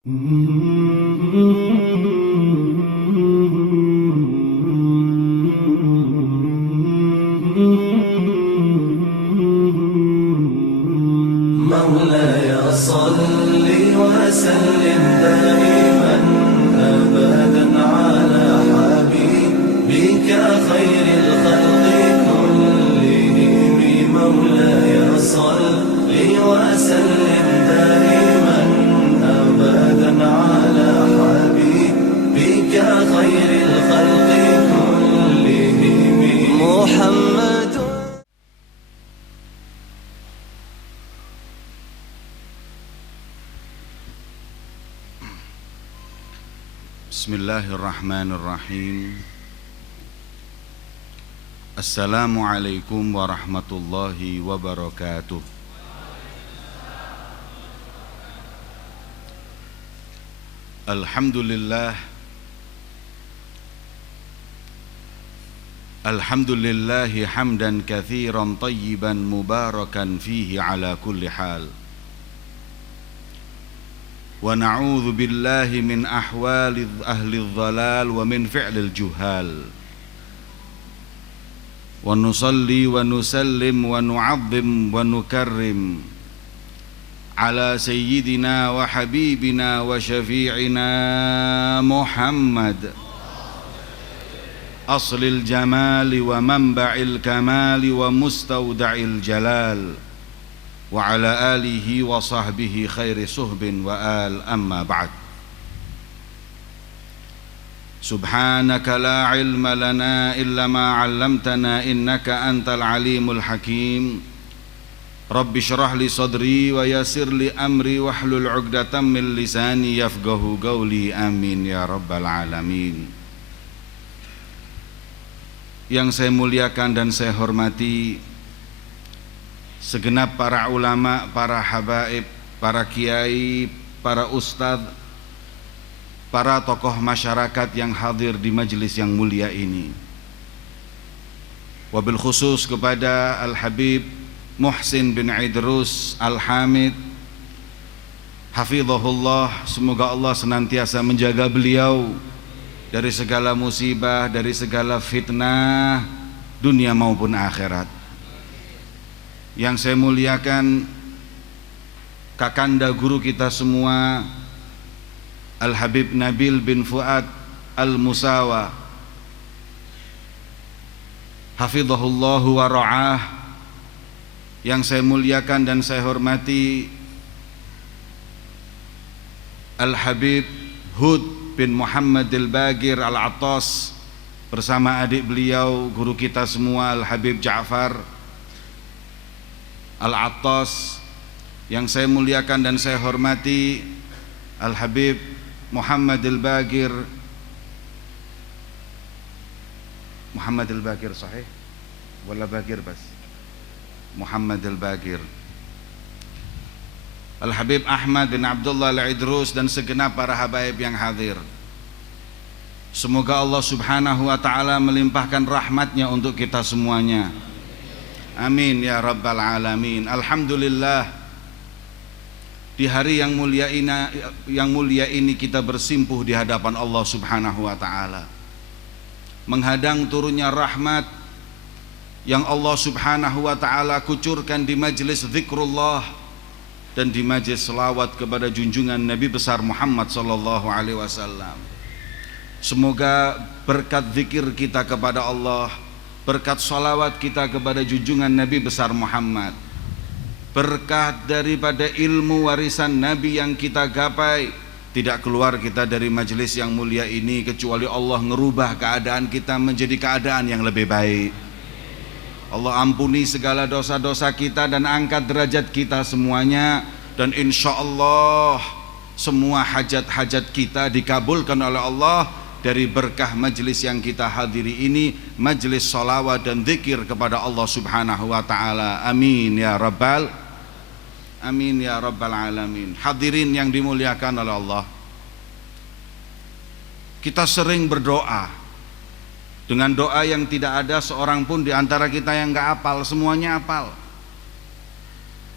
مولاي صل وسلم دائما أبدا على حبيبك خير الخلق كلهم. مولاي صل وسلم دائما أبدا على حبيبك خير الخلق كلهم محمد. Bismillahirrahmanirrahim. Assalamualaikum warahmatullahi wabarakatuh. Alhamdulillah. Alhamdulillahi hamdan katsiran tayyiban mubarakan fihi ala kulli hal. Wa na'udzu billahi min ahwali ahli dhalal wa min fi'lil juhal. Wa nusalli wa nusallim wa nu'azzim wa nukarrim ala sayyidina wa habibina wa syafi'ina Muhammad aslil jamali wa manba'il kamali wa mustawda'il jalal wa ala alihi wa sahbihi khairi suhbin wa al amma ba'd. Subhanaka la ilma lana illa ma 'allamtana innaka antal alimul hakim. Rabbi shrah li sadri wa yassir li amri wahlul 'uqdatam min lisani yafqahu qawli. Amin ya rabbal alamin. Yang saya muliakan dan saya hormati segenap para ulama, para habaib, para kiai, para ustadz, para tokoh masyarakat yang hadir di majelis yang mulia ini. Wabil khusus kepada Al-Habib Muhsin bin Idrus Al-Hamid, hafizahullah, semoga Allah senantiasa menjaga beliau dari segala musibah, dari segala fitnah dunia maupun akhirat. Yang saya muliakan kakanda guru kita semua, Al-Habib Nabil bin Fuad Al-Musawa, hafizahullahu wa ra'ah. Yang saya muliakan dan saya hormati Al-Habib Hud bin Muhammad Al-Bagir Al-Attas bersama adik beliau, guru kita semua, Al-Habib Ja'far Al-Attas. Yang saya muliakan dan saya hormati Al-Habib Muhammad Al-Bagir, Muhammad Al-Bagir sahih wala Bagir bas? Muhammad Al-Bagir, Al-Habib Ahmad bin Abdullah Al-Idrus dan segenap para habaib yang hadir. Semoga Allah subhanahu wa ta'ala melimpahkan rahmatnya untuk kita semuanya. Amin ya rabbal alamin. Alhamdulillah, di hari yang mulia ini kita bersimpuh di hadapan Allah subhanahu wa ta'ala, menghadang turunnya rahmat yang Allah subhanahu wa ta'ala kucurkan di majlis zikrullah dan di majlis selawat kepada junjungan Nabi besar Muhammad sallallahu alaihi wasallam. Semoga berkat zikir kita kepada Allah, berkat salawat kita kepada junjungan Nabi besar Muhammad, berkat daripada ilmu warisan Nabi yang kita gapai, tidak keluar kita dari majelis yang mulia ini kecuali Allah ngerubah keadaan kita menjadi keadaan yang lebih baik. Allah ampuni segala dosa-dosa kita dan angkat derajat kita semuanya, dan insya Allah semua hajat-hajat kita dikabulkan oleh Allah dari berkah majlis yang kita hadiri ini, majlis salawat dan zikir kepada Allah subhanahu wa ta'ala. Amin ya rabbal alamin. Hadirin yang dimuliakan oleh Allah, kita sering berdoa dengan doa yang tidak ada seorang pun di antara kita yang gak hafal, semuanya hafal.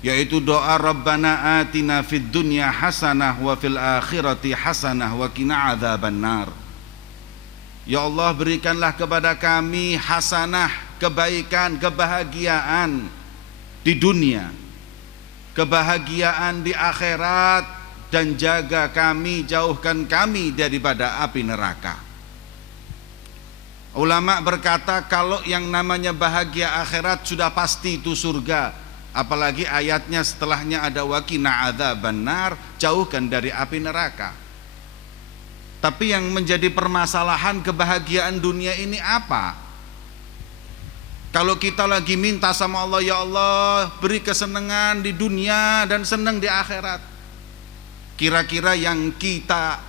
yaitu doa Rabbana atina fid dunya hasanah wa fil akhirati hasanah wa qina adzabannar. Ya Allah, berikanlah kepada kami hasanah, kebaikan, kebahagiaan di dunia, kebahagiaan di akhirat, dan jaga kami, jauhkan kami daripada api neraka. Ulama berkata kalau yang namanya bahagia akhirat sudah pasti itu surga, apalagi ayatnya setelahnya ada wa qina adzabannar, jauhkan dari api neraka. Tapi yang menjadi permasalahan kebahagiaan dunia ini apa? Kalau kita lagi minta sama Allah, ya Allah beri kesenangan di dunia dan senang di akhirat, kira-kira yang kita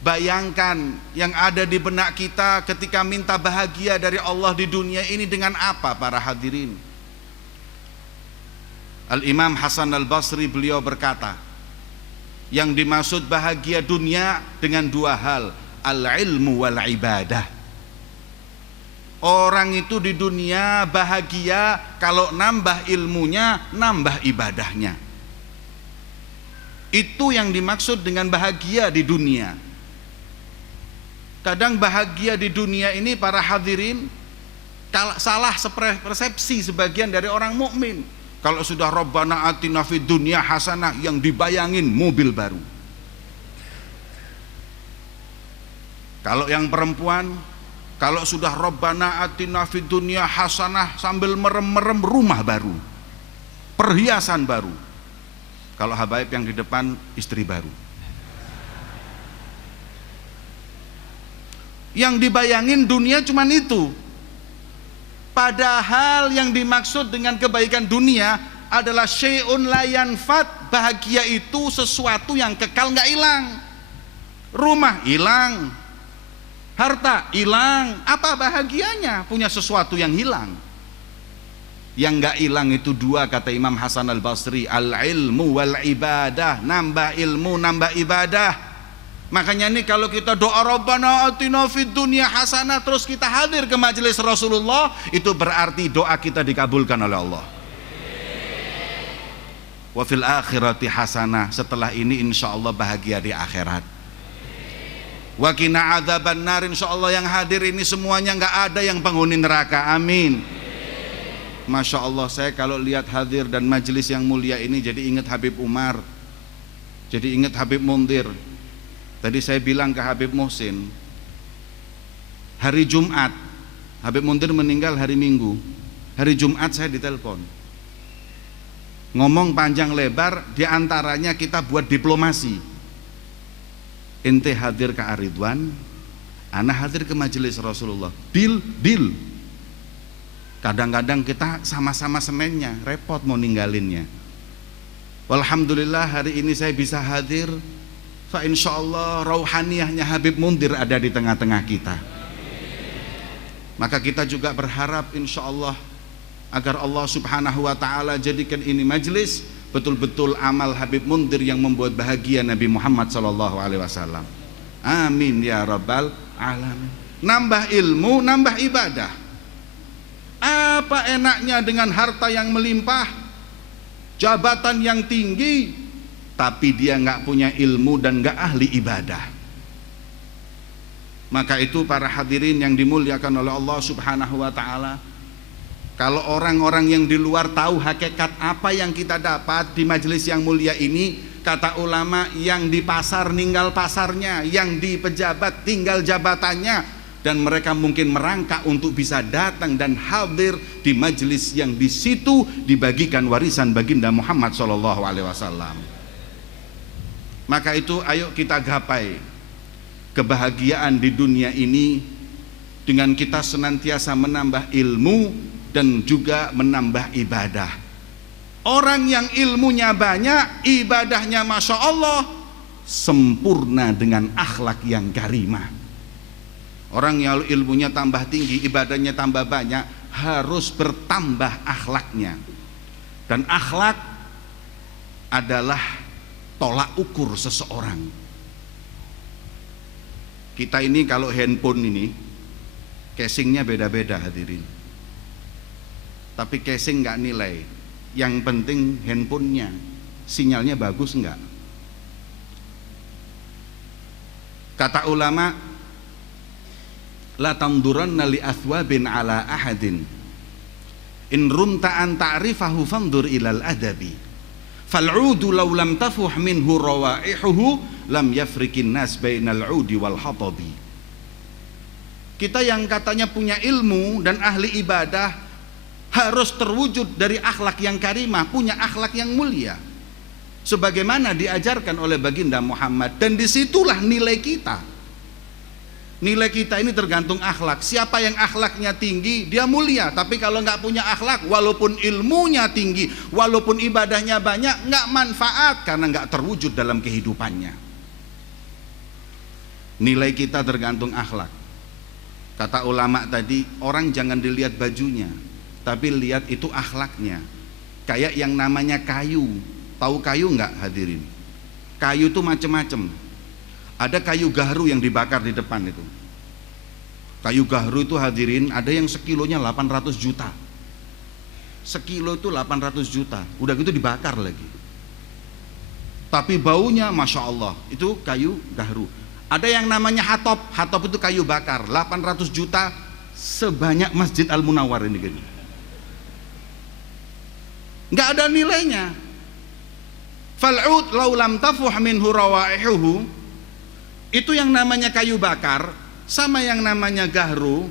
bayangkan, yang ada di benak kita ketika minta bahagia dari Allah di dunia ini dengan apa para hadirin? Al-Imam Hasan Al-Basri beliau berkata, yang dimaksud bahagia dunia dengan dua hal, al-ilmu wal ibadah. Orang itu di dunia bahagia kalau nambah ilmunya, nambah ibadahnya. Itu yang dimaksud dengan bahagia di dunia. Kadang bahagia di dunia ini para hadirin salah persepsi sebagian dari orang mukmin. Kalau sudah Rabbana atina fid dunya hasanah, yang dibayangin mobil baru. Kalau yang perempuan, kalau sudah Rabbana atina fid dunya hasanah, sambil merem-merem rumah baru, perhiasan baru. Kalau habaib yang di depan, istri baru. Yang dibayangin dunia cuman itu. Padahal yang dimaksud dengan kebaikan dunia adalah syai'un la yanfad. Bahagia itu sesuatu yang kekal, nggak hilang. Rumah hilang, harta hilang, apa bahagianya? Punya sesuatu yang hilang. Yang nggak hilang itu dua, kata Imam Hasan Al-Basri, al-ilmu wal ibadah. Nambah ilmu, nambah ibadah. Makanya nih kalau kita doa Rabbana atina fid dunya hasanah, terus kita hadir ke majelis Rasulullah, itu berarti doa kita dikabulkan oleh Allah. Wa fil akhirati hasanah, setelah ini insya Allah bahagia di akhirat. Wa qina adzabannar, insya Allah yang hadir ini semuanya nggak ada yang penghuni neraka, amin. Masya Allah, saya kalau lihat hadir dan majelis yang mulia ini jadi ingat Habib Umar, jadi ingat Habib Mundir. Tadi saya bilang ke Habib Muhsin, hari Jumat, Habib Mundir meninggal hari Minggu, hari Jumat saya ditelepon, ngomong panjang lebar, diantaranya kita buat diplomasi. Ente hadir ke Aridwan, ana hadir ke majelis Rasulullah, deal. Kadang-kadang kita sama-sama semennya, repot mau ninggalinnya. Alhamdulillah hari ini saya bisa hadir. Fa insyaallah rauhaniyahnya Habib Mundir ada di tengah-tengah kita. Maka kita juga berharap insyaallah agar Allah Subhanahu wa taala jadikan ini majelis betul-betul amal Habib Mundir yang membuat bahagia Nabi Muhammad sallallahu alaihi wasallam. Amin ya rabbal alamin. Nambah ilmu, nambah ibadah. Apa enaknya dengan harta yang melimpah, jabatan yang tinggi, tapi dia nggak punya ilmu dan nggak ahli ibadah. Maka itu para hadirin yang dimuliakan oleh Allah Subhanahu wa taala, kalau orang-orang yang di luar tahu hakikat apa yang kita dapat di majelis yang mulia ini, kata ulama, yang di pasar ninggal pasarnya, yang di pejabat tinggal jabatannya, dan mereka mungkin merangkak untuk bisa datang dan hadir di majelis yang di situ dibagikan warisan baginda Muhammad SAW. Maka itu ayo kita gapai kebahagiaan di dunia ini dengan kita senantiasa menambah ilmu dan juga menambah ibadah. Orang yang ilmunya banyak, ibadahnya Masya Allah, sempurna dengan akhlak yang karimah. Orang yang ilmunya tambah tinggi, ibadahnya tambah banyak, harus bertambah akhlaknya. Dan akhlak adalah tolak ukur seseorang. Kita ini kalau handphone ini casingnya beda-beda hadirin, tapi casing nggak nilai. yang penting handphonenya sinyalnya bagus enggak. Kata ulama, la tanduranna li athwabin ala ahadin in rumta an ta'rifahu fandur ilal adabi fal'udu law lam tafuh minhu rawaihuhu lam yafrikin nas bainal udi wal hatabi. Kita yang katanya punya ilmu dan ahli ibadah harus terwujud dari akhlak yang karimah, punya akhlak yang mulia sebagaimana diajarkan oleh baginda Muhammad. Dan disitulah nilai kita. Nilai kita ini tergantung akhlak. Siapa yang akhlaknya tinggi, dia mulia. Tapi kalau nggak punya akhlak, walaupun ilmunya tinggi, walaupun ibadahnya banyak, nggak manfaat karena nggak terwujud dalam kehidupannya. Nilai kita tergantung akhlak. Kata ulama tadi, orang jangan dilihat bajunya, tapi lihat itu akhlaknya. Kayak yang namanya kayu. Tahu kayu nggak hadirin? Kayu itu macam-macam. Ada kayu gahru yang dibakar di depan itu. Kayu gahru itu hadirin, ada yang sekilonya 800 juta. Sekilo itu 800 juta. Udah gitu dibakar lagi. Tapi baunya Masya Allah, itu kayu gahru. Ada yang namanya hatop. Hatop itu kayu bakar, 800 juta, sebanyak Masjid Al-Munawwar ini gini. Nggak ada nilainya. Fal'ud law lam tafuh minhu rawaihuhu, itu yang namanya kayu bakar sama yang namanya gahru,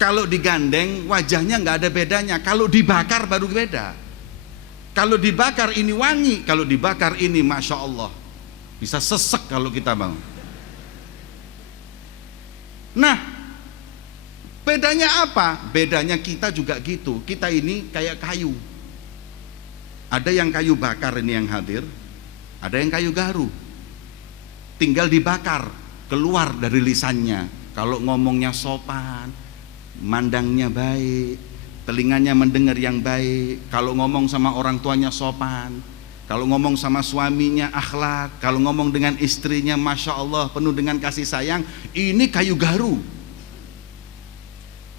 kalau digandeng wajahnya nggak ada bedanya. Kalau dibakar baru beda. Kalau dibakar ini wangi, kalau dibakar ini Masya Allah bisa sesek kalau kita mau. Nah, bedanya apa? Bedanya kita juga gitu. Kita ini kayak kayu. Ada yang kayu bakar ini yang hadir, ada yang kayu gahru. Tinggal dibakar, keluar dari lisannya. Kalau ngomongnya sopan, mandangnya baik, telinganya mendengar yang baik. Kalau ngomong sama orang tuanya sopan, kalau ngomong sama suaminya akhlak, kalau ngomong dengan istrinya Masya Allah penuh dengan kasih sayang, ini kayu gahru.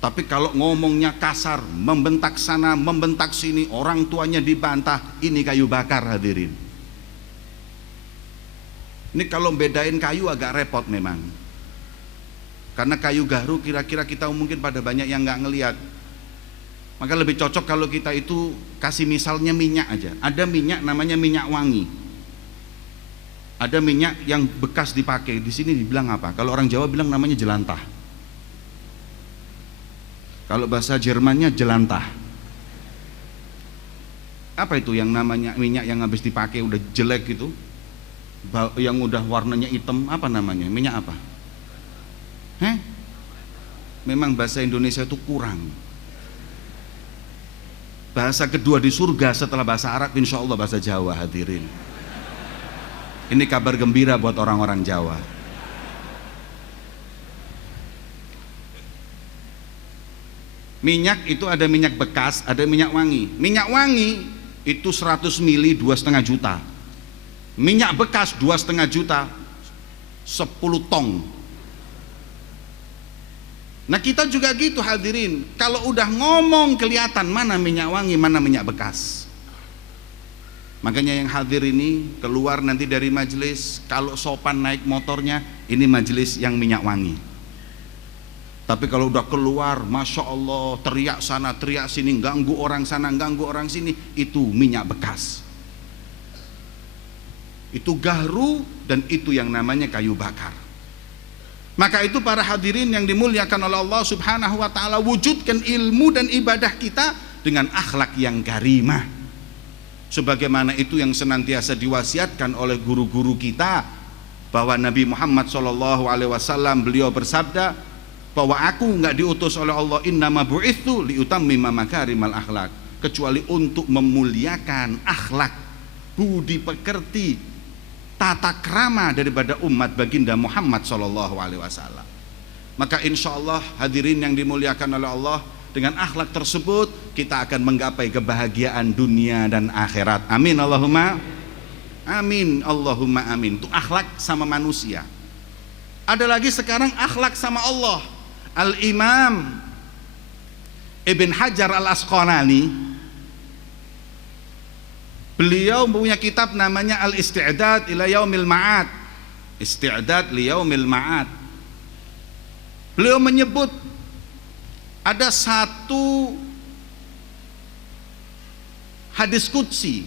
Tapi kalau ngomongnya kasar, membentak sana, membentak sini, orang tuanya dibantah, ini kayu bakar hadirin. Ini kalau bedain kayu agak repot memang. Karena kayu gahru kira-kira kita mungkin pada banyak yang nggak ngelihat. Maka lebih cocok kalau kita itu kasih misalnya minyak aja. Ada minyak namanya minyak wangi. Ada minyak yang bekas dipakai. Di sini dibilang apa? Kalau orang Jawa bilang namanya jelantah. Kalau bahasa Jermannya jelantah. Apa itu yang namanya minyak yang habis dipakai udah jelek gitu? Yang udah warnanya hitam, apa namanya? Minyak apa? Memang bahasa Indonesia itu kurang. Bahasa kedua di surga setelah bahasa Arab insya Allah bahasa Jawa hadirin. Ini kabar gembira buat orang-orang Jawa. Minyak itu ada minyak bekas, ada minyak wangi. Minyak wangi itu 100 mili 2,5 juta. Minyak bekas 2,5 juta 10 tong. Nah kita juga gitu hadirin. Kalau udah ngomong kelihatan mana minyak wangi, mana minyak bekas. Makanya yang hadir ini keluar nanti dari majelis, kalau sopan naik motornya, ini majelis yang minyak wangi. Tapi kalau udah keluar, Masya Allah, teriak sana, teriak sini, ganggu orang sana, ganggu orang sini, itu minyak bekas. Itu gahru dan itu yang namanya kayu bakar. Maka itu para hadirin yang dimuliakan oleh Allah Subhanahu wa ta'ala, wujudkan ilmu dan ibadah kita dengan akhlak yang karimah. Sebagaimana itu yang senantiasa diwasiatkan oleh guru-guru kita, bahwa Nabi Muhammad SAW beliau bersabda bahwa aku nggak diutus oleh Allah innama bu'itsu liutammima makarimal akhlak, kecuali untuk memuliakan akhlak, budi pekerti, tata krama daripada umat baginda Muhammad SAW. Maka insya Allah hadirin yang dimuliakan oleh Allah, dengan akhlak tersebut kita akan menggapai kebahagiaan dunia dan akhirat. Amin Allahumma amin, Allahumma amin. Itu akhlak sama manusia. Ada lagi sekarang akhlak sama Allah. Al-Imam Ibn Hajar Al-Asqalani Beliau punya kitab namanya Al-Isti'dad ila Yaumil Ma'ad. Isti'dad li Yaumil Ma'ad. Beliau menyebut ada satu hadis qudsi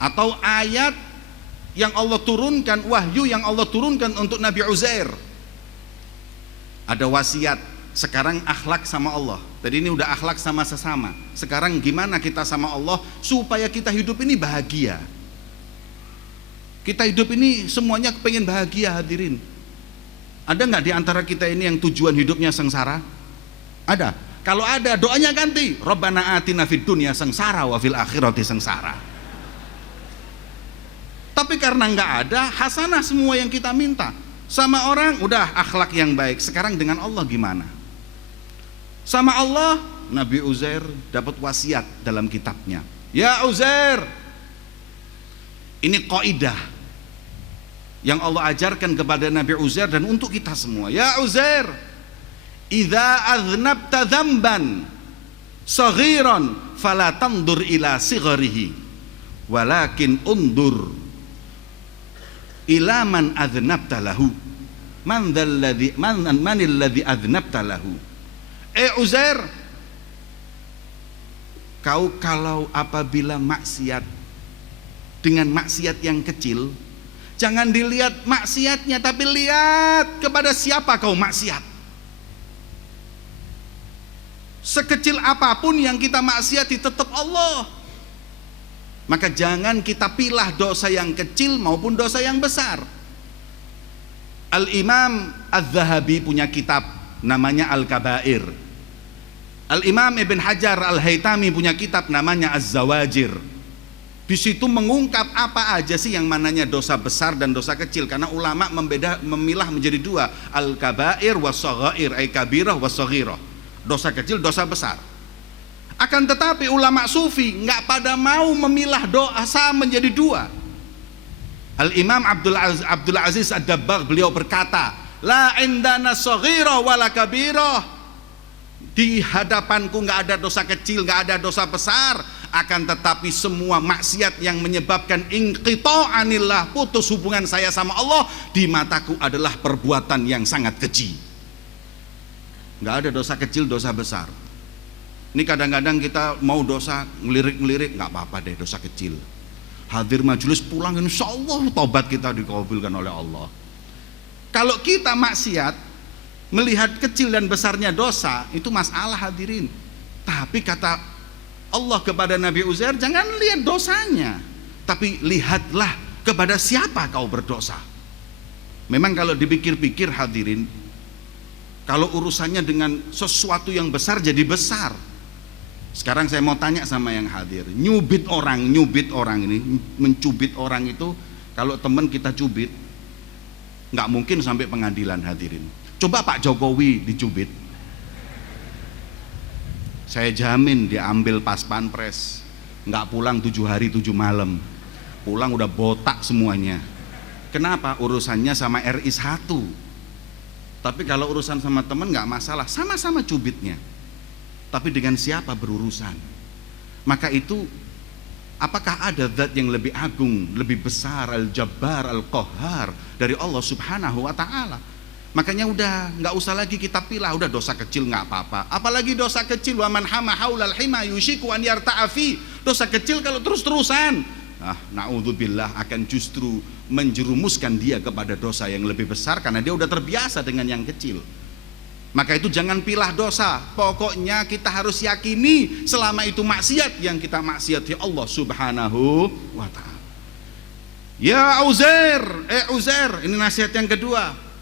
atau ayat yang Allah turunkan, wahyu yang Allah turunkan untuk Nabi Uzair. Ada wasiat, sekarang akhlak sama Allah. Tadi ini udah akhlak sama sesama. Sekarang gimana kita sama Allah supaya kita hidup ini bahagia. Kita hidup ini semuanya kepengen bahagia, hadirin. Ada nggak di antara kita ini yang tujuan hidupnya sengsara? Ada. Kalau ada, doanya ganti. Rabbana atina fid dunya sengsara wa fil akhirati sengsara. Tapi karena nggak ada, hasanah semua yang kita minta. Sama orang udah akhlak yang baik. Sekarang dengan Allah gimana? Sama Allah, Nabi Uzair dapat wasiat dalam kitabnya. Ya Uzair, ini kaidah yang Allah ajarkan kepada Nabi Uzair dan untuk kita semua. Ya Uzair, idza aznabta dzamban saghiran fala tandur ila sigharihi walakin undur ila man aznabta lahu. Manil ladzi aznabta lahu. Uzair, kau kalau apabila maksiat dengan maksiat yang kecil, jangan dilihat maksiatnya, tapi lihat kepada siapa kau maksiat. Sekecil apapun yang kita maksiati tetap Allah. Maka jangan kita pilah dosa yang kecil maupun dosa yang besar. Al-Imam Az-Zahabi punya kitab namanya Al-Kabair. Al-Imam Ibn Hajar Al-Haytami punya kitab namanya Az-Zawajir. Di situ mengungkap apa aja sih yang mananya dosa besar dan dosa kecil, karena ulama memilah menjadi dua, al-kabair was-saghair, ay kabirah was-saghirah. Dosa kecil, dosa besar. Akan tetapi ulama sufi nggak pada mau memilah dosa menjadi dua. Al-Imam Abdul Aziz Ad-Dabbagh beliau berkata, la indana saghirah wala kabirah. Di hadapanku nggak ada dosa kecil, nggak ada dosa besar. Akan tetapi semua maksiat yang menyebabkan inqita'anillah, putus hubungan saya sama Allah, di mataku adalah perbuatan yang sangat keji. Nggak ada dosa kecil, dosa besar. Ini kadang-kadang kita mau dosa ngelirik-ngelirik, nggak apa-apa deh, dosa kecil. Hadir majelis pulang, insya Allah taubat kita dikabulkan oleh Allah. Kalau kita maksiat, melihat kecil dan besarnya dosa, itu masalah, hadirin. Tapi kata Allah kepada Nabi Uzair, jangan lihat dosanya, tapi lihatlah kepada siapa kau berdosa. Memang kalau dipikir-pikir, hadirin, kalau urusannya dengan sesuatu yang besar jadi besar. Sekarang saya mau tanya sama yang hadir, nyubit orang ini, mencubit orang itu, kalau teman kita cubit, nggak mungkin sampai pengadilan, hadirin. Coba Pak Jokowi dicubit, saya jamin diambil pas pampres, nggak pulang 7 hari 7 malam, pulang udah botak semuanya. Kenapa? Urusannya sama RI 1. Tapi kalau urusan sama teman nggak masalah, sama-sama cubitnya. Tapi dengan siapa berurusan? Maka itu, apakah ada zat yang lebih agung, lebih besar, Al-Jabbar, Al-Qahhar dari Allah Subhanahu wa Ta'ala? Makanya udah nggak usah lagi kita pilah, udah dosa kecil nggak apa-apa. Apalagi dosa kecil, wa man hama haulal hima yushiku an yarta'afi. Dosa kecil kalau terus-terusan, naudzubillah, akan justru menjerumuskan dia kepada dosa yang lebih besar, karena dia udah terbiasa dengan yang kecil. Maka itu jangan pilah dosa. Pokoknya kita harus yakini selama itu maksiat, yang kita maksiati Allah Subhanahu wa Ta'ala. Ya Uzair, Uzair, ini nasihat yang kedua.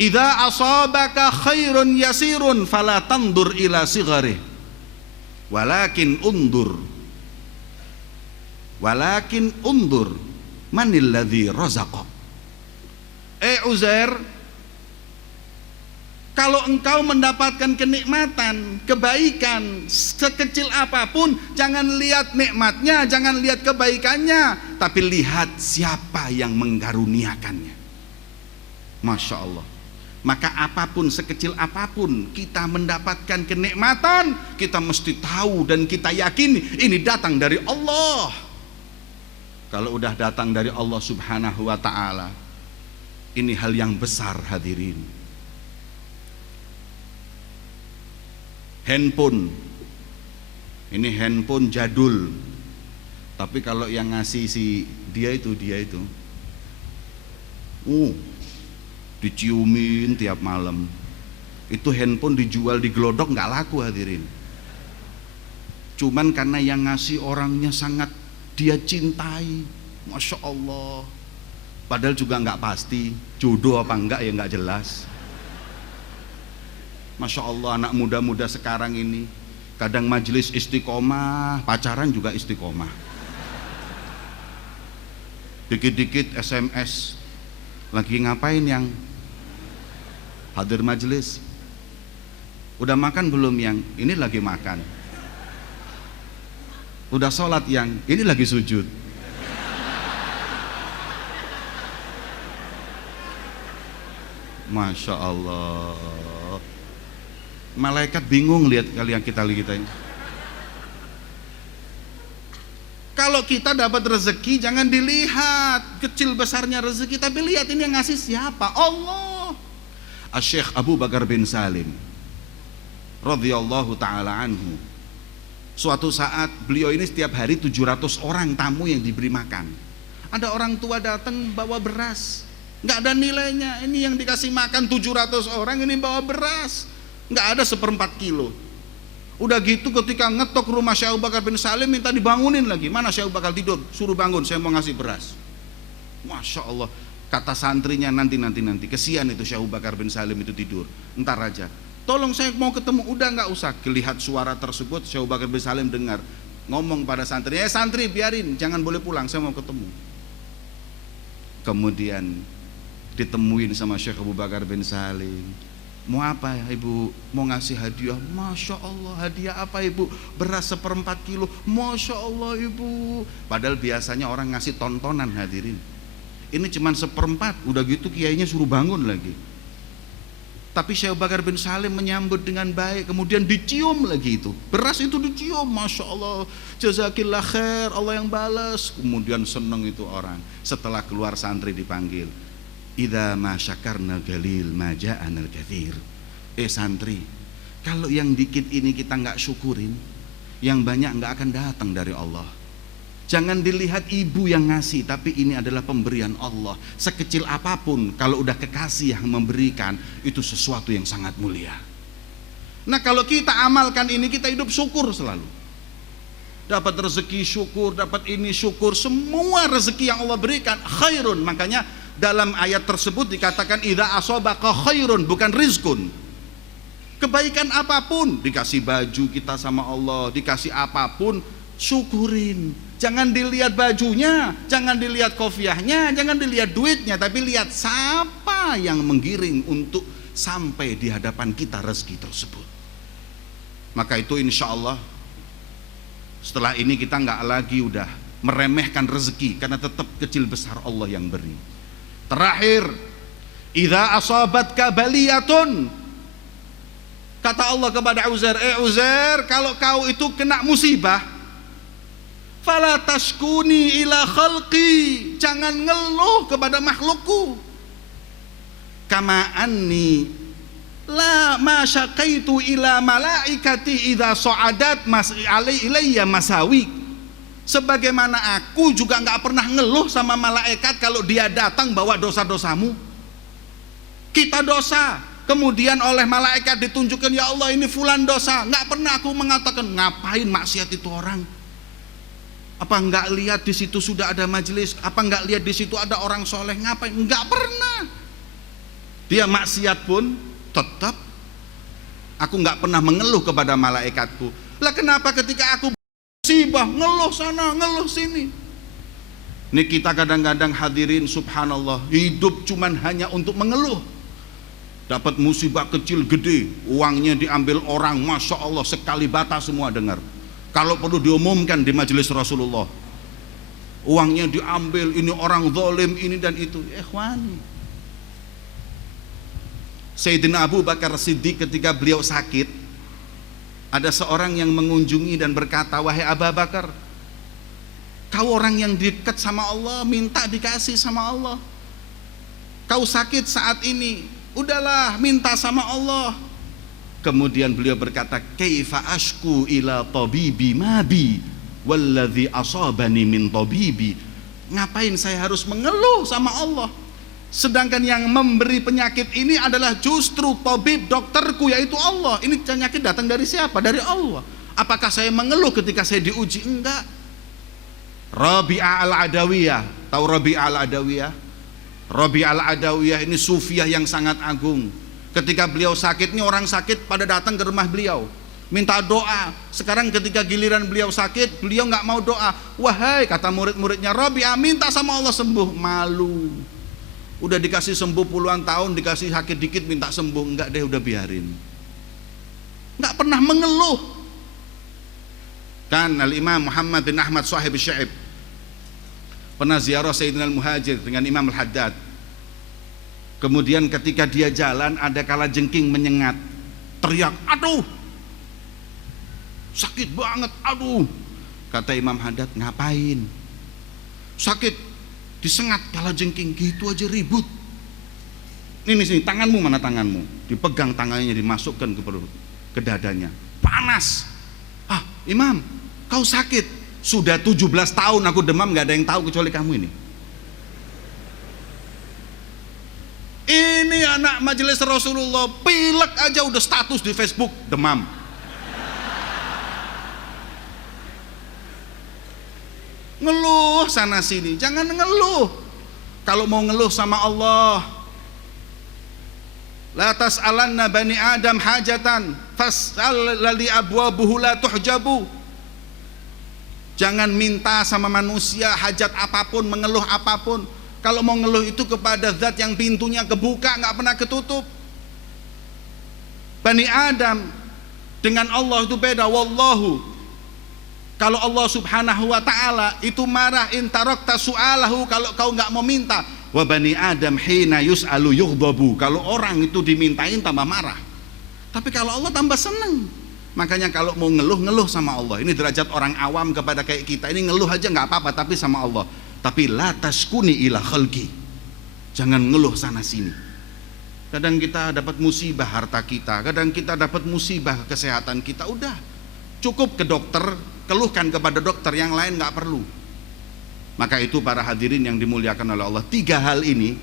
Idza asabaka khairun yasirun fala tandur ila sigharih walakin undur manil ladzi razaqa. Uzair, kalau engkau mendapatkan kenikmatan, kebaikan sekecil apapun, jangan lihat nikmatnya, jangan lihat kebaikannya, tapi lihat siapa yang mengkaruniakannya. Masya Allah. Maka apapun, sekecil apapun kita mendapatkan kenikmatan, kita mesti tahu dan kita yakini ini datang dari Allah. Kalau udah datang dari Allah Subhanahu wa ta'ala, ini hal yang besar hadirin. Handphone, ini handphone jadul, tapi kalau yang ngasih si dia itu diciumin tiap malam. Itu handphone dijual di Glodok nggak laku hadirin. Cuman karena yang ngasih orangnya sangat dia cintai, Masya Allah. Padahal juga nggak pasti jodoh apa enggak ya nggak jelas. Masya Allah, anak muda-muda sekarang ini kadang majelis istiqomah, pacaran juga istiqomah. Dikit-dikit SMS, lagi ngapain yang hadir majelis? Udah makan belum yang? Ini lagi makan. Udah sholat yang? Ini lagi sujud. Masya Allah. Malaikat bingung lihat kalian kita ini. Kalau kita dapat rezeki jangan dilihat kecil besarnya rezeki, tapi lihat ini yang ngasih siapa? Allah. Asy-Syaikh Abu Bakar bin Salim radhiyallahu taala anhu. Suatu saat beliau ini setiap hari 700 orang tamu yang diberi makan. Ada orang tua datang bawa beras, nggak ada nilainya. Ini yang dikasih makan 700 orang, ini bawa beras nggak ada 1/4 kilo. Udah gitu ketika ngetok rumah Syekh Abu Bakar bin Salim minta dibangunin lagi. Mana Syekh Abu Bakar tidur? Suruh bangun, saya mau ngasih beras. Masya Allah. Kata santrinya nanti. Kesian itu Syekh Abu Bakar bin Salim itu tidur. Entar aja. Tolong saya mau ketemu. Udah nggak usah. Kelihat suara tersebut, Syekh Abu Bakar bin Salim dengar. Ngomong pada santrinya, santri biarin, jangan boleh pulang, saya mau ketemu. Kemudian ditemuin sama Syekh Abu Bakar bin Salim. Mau apa ya ibu? Mau ngasih hadiah. Masya Allah, hadiah apa ibu? Beras 1/4 kilo. Masya Allah ibu. Padahal biasanya orang ngasih tontonan hadirin. Ini cuman 1/4. Udah gitu kiainya suruh bangun lagi. Tapi Syekh Abu Bakar bin Salim menyambut dengan baik. Kemudian dicium lagi itu. Beras itu dicium. Masya Allah, jazakillah khair, Allah yang balas. Kemudian seneng itu orang. Setelah keluar santri dipanggil. Idza ma syakarna galil ma ja'anal katsir. Santri, kalau yang dikit ini kita nggak syukurin, yang banyak nggak akan datang dari Allah. Jangan dilihat ibu yang ngasih, tapi ini adalah pemberian Allah. Sekecil apapun, kalau udah kekasih yang memberikan, itu sesuatu yang sangat mulia. Nah kalau kita amalkan ini, kita hidup syukur selalu. Dapat rezeki syukur, dapat ini syukur, semua rezeki yang Allah berikan khairun. Makanya dalam ayat tersebut dikatakan idza asabaka khairun, bukan rizkun. Kebaikan apapun, dikasih baju kita sama Allah, dikasih apapun, syukurin. Jangan dilihat bajunya, jangan dilihat kofiahnya, jangan dilihat duitnya, tapi lihat siapa yang menggiring untuk sampai di hadapan kita rezeki tersebut. Maka itu insya Allah setelah ini kita nggak lagi udah meremehkan rezeki, karena tetap kecil besar Allah yang beri. Terakhir, idza asabatka baliyatun, kata Allah kepada Uzair, Uzair, kalau kau itu kena musibah, fala tashkuni ila khalqi, jangan ngeluh kepada makhlukku. Kama anni la ma syaqaitu ila malaikati idza sa'adat ilayya masawi. Sebagaimana aku juga nggak pernah ngeluh sama malaikat kalau dia datang bawa dosa-dosamu. Kita dosa, kemudian oleh malaikat ditunjukkan, ya Allah ini fulan dosa. Nggak pernah aku mengatakan, ngapain maksiat itu orang? Apa nggak lihat di situ sudah ada majelis? Apa nggak lihat di situ ada orang soleh? Ngapain? Nggak pernah. Dia maksiat pun tetap aku nggak pernah mengeluh kepada malaikatku. Lah kenapa ketika aku musibah ngeluh sana ngeluh sini? Ini kita kadang-kadang hadirin subhanallah hidup cuman hanya untuk mengeluh. Dapat musibah kecil gede, uangnya diambil orang, masya Allah sekali bata semua dengar. Kalau perlu diumumkan di majelis Rasulullah, uangnya diambil, ini orang zalim ini dan itu. Ikhwani, Sayyidina Abu Bakar Siddiq ketika beliau sakit, ada seorang yang mengunjungi dan berkata, wahai Abu Bakar, kau orang yang dekat sama Allah, minta dikasih sama Allah. Kau sakit saat ini, udahlah minta sama Allah. Kemudian beliau berkata, kaifa ashku ila tabibi mabi walladzi asabani min tabibi. Ngapain saya harus mengeluh sama Allah, sedangkan yang memberi penyakit ini adalah justru tabib, dokterku, yaitu Allah. Ini penyakit datang dari siapa? Dari Allah. Apakah saya mengeluh ketika saya diuji? Enggak. Rabi'ah al-Adawiyah, tahu Rabi'ah al-Adawiyah? Rabi'ah al-Adawiyah ini sufiah yang sangat agung. Ketika beliau sakit, ini orang sakit pada datang ke rumah beliau minta doa. Sekarang ketika giliran beliau sakit, beliau nggak mau doa. Wahai, kata murid-muridnya, Rabi'ah, minta sama Allah sembuh. Malu. Udah dikasih sembuh puluhan tahun, dikasih sakit dikit minta sembuh. Enggak deh, udah biarin. Enggak pernah mengeluh. Kan Al-Imam Muhammad bin Ahmad Sahib Syaib pernah ziarah Sayyidina Al-Muhajir dengan Imam Al-Haddad. Kemudian ketika dia jalan, ada kalajengking menyengat, teriak, aduh, sakit banget, aduh. Kata Imam Haddad, ngapain? Sakit, disengat kalajengking, gitu aja ribut. Ini sini, tanganmu mana tanganmu? Dipegang tangannya, dimasukkan ke perut, ke dadanya, panas. Ah, Imam, kau sakit. Sudah 17 tahun aku demam, gak ada yang tahu kecuali kamu ini. Ini anak majelis Rasulullah, pilek aja udah status di Facebook, demam. Ngeluh sana sini, jangan ngeluh. Kalau mau ngeluh sama Allah, la tas'alanna bani Adam hajatan fas'al ladzi abwabuhu la tuhjabu. Jangan minta sama manusia hajat apapun, mengeluh apapun. Kalau mau ngeluh itu kepada zat yang pintunya kebuka, nggak pernah ketutup. Bani Adam dengan Allah itu beda. Wallahu, kalau Allah subhanahu wa ta'ala itu marah, in tarakta su'alahu, kalau kau nggak mau minta. Wa bani Adam hina yus'alu yughdabu, kalau orang itu dimintain tambah marah. Tapi kalau Allah tambah seneng. Makanya kalau mau ngeluh sama Allah. Ini derajat orang awam kepada kayak kita. Ini ngeluh aja nggak apa-apa, tapi sama Allah. Tapi la taskuni ila khalqi, jangan ngeluh sana sini. Kadang kita dapat musibah harta kita, kadang kita dapat musibah kesehatan kita, udah cukup ke dokter, keluhkan kepada dokter, yang lain nggak perlu. Maka itu para hadirin yang dimuliakan oleh Allah, 3 hal ini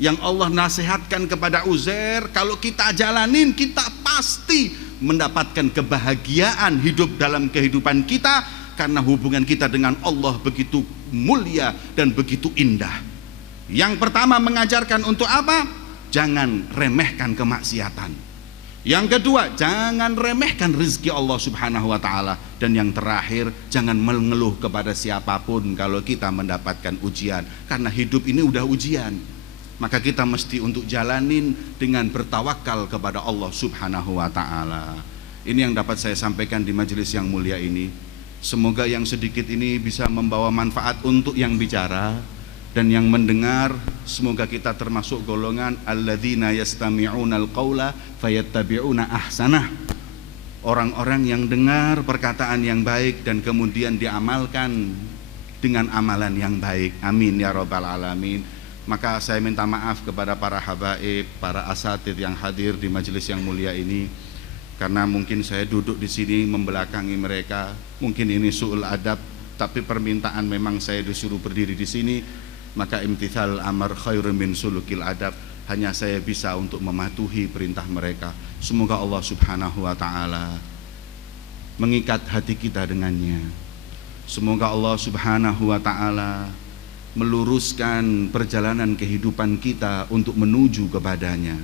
yang Allah nasihatkan kepada Uzair, kalau kita jalanin, kita pasti mendapatkan kebahagiaan hidup dalam kehidupan kita, karena hubungan kita dengan Allah begitu mulia dan begitu indah. Yang pertama mengajarkan untuk apa? Jangan remehkan kemaksiatan. Yang kedua, jangan remehkan rezeki Allah subhanahu wa ta'ala. Dan yang terakhir, jangan mengeluh kepada siapapun kalau kita mendapatkan ujian, karena hidup ini udah ujian. Maka kita mesti untuk jalanin dengan bertawakal kepada Allah subhanahu wa ta'ala. Ini yang dapat saya sampaikan di majelis yang mulia ini. Semoga yang sedikit ini bisa membawa manfaat untuk yang bicara dan yang mendengar. Semoga kita termasuk golongan alladzina yastami'unal qawla fayattabi'una ahsanah. Orang-orang yang dengar perkataan yang baik dan kemudian diamalkan dengan amalan yang baik. Amin ya rabbal alamin. Maka saya minta maaf kepada para habaib, para asatidz yang hadir di majelis yang mulia ini, karena mungkin saya duduk di sini membelakangi mereka. Mungkin ini su'ul adab, tapi permintaan memang saya disuruh berdiri di sini. Maka imtithal amar khairun min sulukil adab. Hanya saya bisa untuk mematuhi perintah mereka. Semoga Allah subhanahu wa ta'ala mengikat hati kita dengannya. Semoga Allah subhanahu wa ta'ala meluruskan perjalanan kehidupan kita untuk menuju kepadanya.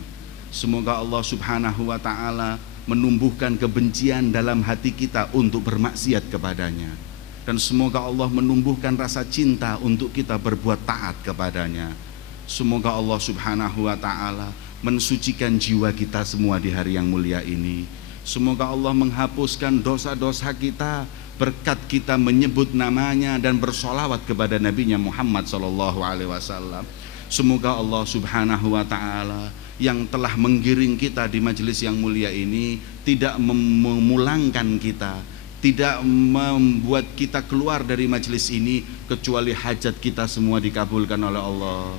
Semoga Allah subhanahu wa ta'ala menumbuhkan kebencian dalam hati kita untuk bermaksiat kepadanya, dan semoga Allah menumbuhkan rasa cinta untuk kita berbuat taat kepadanya. Semoga Allah subhanahu wa ta'ala mensucikan jiwa kita semua di hari yang mulia ini. Semoga Allah menghapuskan dosa-dosa kita berkat kita menyebut namanya dan bersolawat kepada nabinya Muhammad SAW. Semoga Allah subhanahu wa ta'ala yang telah menggiring kita di majelis yang mulia ini tidak memulangkan kita, tidak membuat kita keluar dari majelis ini kecuali hajat kita semua dikabulkan oleh Allah.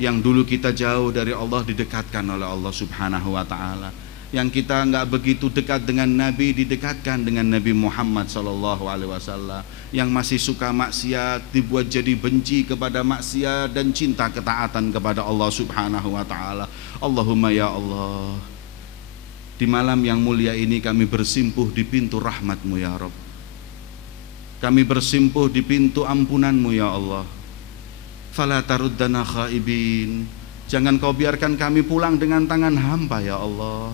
Yang dulu kita jauh dari Allah didekatkan oleh Allah Subhanahu wa ta'ala. Yang kita nggak begitu dekat dengan Nabi didekatkan dengan Nabi Muhammad sallallahu alaihi wasallam. Yang masih suka maksiat dibuat jadi benci kepada maksiat dan cinta ketaatan kepada Allah Subhanahu wa ta'ala. Allahumma ya Allah, di malam yang mulia ini kami bersimpuh di pintu rahmat-Mu ya Rabb. Kami bersimpuh di pintu ampunan-Mu ya Allah. Fala taruddana khaibin, jangan Kau biarkan kami pulang dengan tangan hampa ya Allah.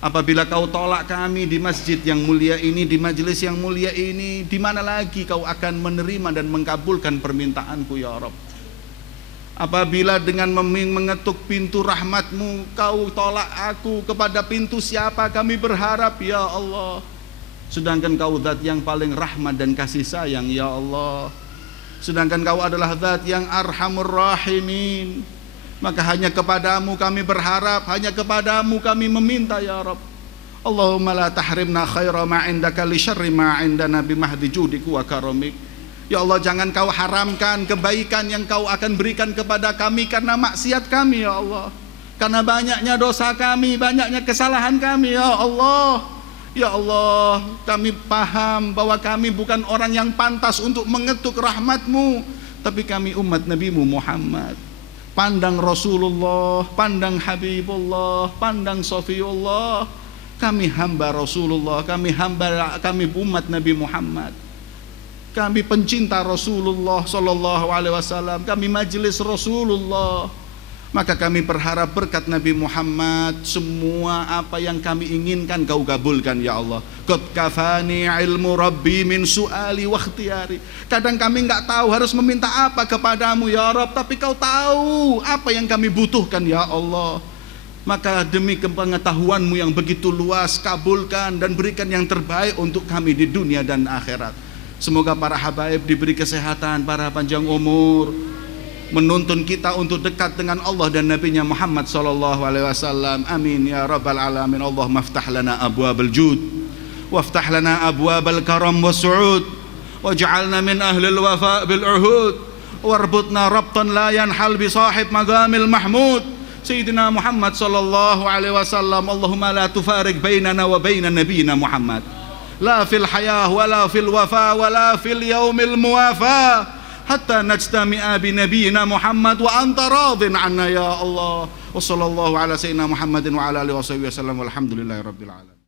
Apabila Kau tolak kami di masjid yang mulia ini, di majelis yang mulia ini, di mana lagi Kau akan menerima dan mengkabulkan permintaanku ya Rabb? Apabila dengan mengetuk pintu rahmat-Mu Kau tolak aku, kepada pintu siapa kami berharap ya Allah? Sedangkan Kau zat yang paling rahmat dan kasih sayang ya Allah. Sedangkan Kau adalah zat yang arhamur rahimin. Maka hanya kepadamu kami berharap, hanya kepadamu kami meminta ya Rabb. Allahumma la tahrimna khaira ma indaka li syarri ma indana bimahdi judiku wa karamik. Ya Allah, jangan Kau haramkan kebaikan yang Kau akan berikan kepada kami karena maksiat kami ya Allah, karena banyaknya dosa kami, banyaknya kesalahan kami ya Allah. Ya Allah, kami paham bahwa kami bukan orang yang pantas untuk mengetuk rahmat-Mu, tapi kami umat Nabi-Mu Muhammad. Pandang Rasulullah, pandang Habibullah, pandang Safiyullah. Kami hamba Rasulullah, kami umat Nabi Muhammad. Kami pencinta Rasulullah sallallahu alaihi wasallam, kami majelis Rasulullah. Maka kami berharap berkat Nabi Muhammad, semua apa yang kami inginkan Kau kabulkan ya Allah. Qad kafani ilmu Rabbi min su'ali wa ikhtiyari. Kadang kami enggak tahu harus meminta apa kepadamu ya Rabb, tapi Kau tahu apa yang kami butuhkan ya Allah. Maka demi pengetahuan-Mu yang begitu luas, kabulkan dan berikan yang terbaik untuk kami di dunia dan akhirat. Semoga para habaib diberi kesehatan, para panjang umur, menuntun kita untuk dekat dengan Allah dan Nabi-Nya Muhammad sallallahu alaihi wasallam. Amin ya rabbal alamin. Allahumma aftah lana abwabal jud waftah lana abwabal karam was-su'ud waj'alna min ahlil wafa' bil uhud warbutna rabtan la yanhal bi sahib magamil mahmud Sayyidina Muhammad sallallahu alaihi wasallam. Allahumma la tufarik bainana wa bainan nabiyina Muhammad, la fil hayah wala fil wafa wala fil yaumil muwafa, hatta najtami'a bi nabiyyina Muhammad wa anta radin 'anna ya Allah. Wa sallallahu ala sayyidina Muhammadin wa ala alihi wa sahbihi wasallam walhamdulillahi rabbil alamin.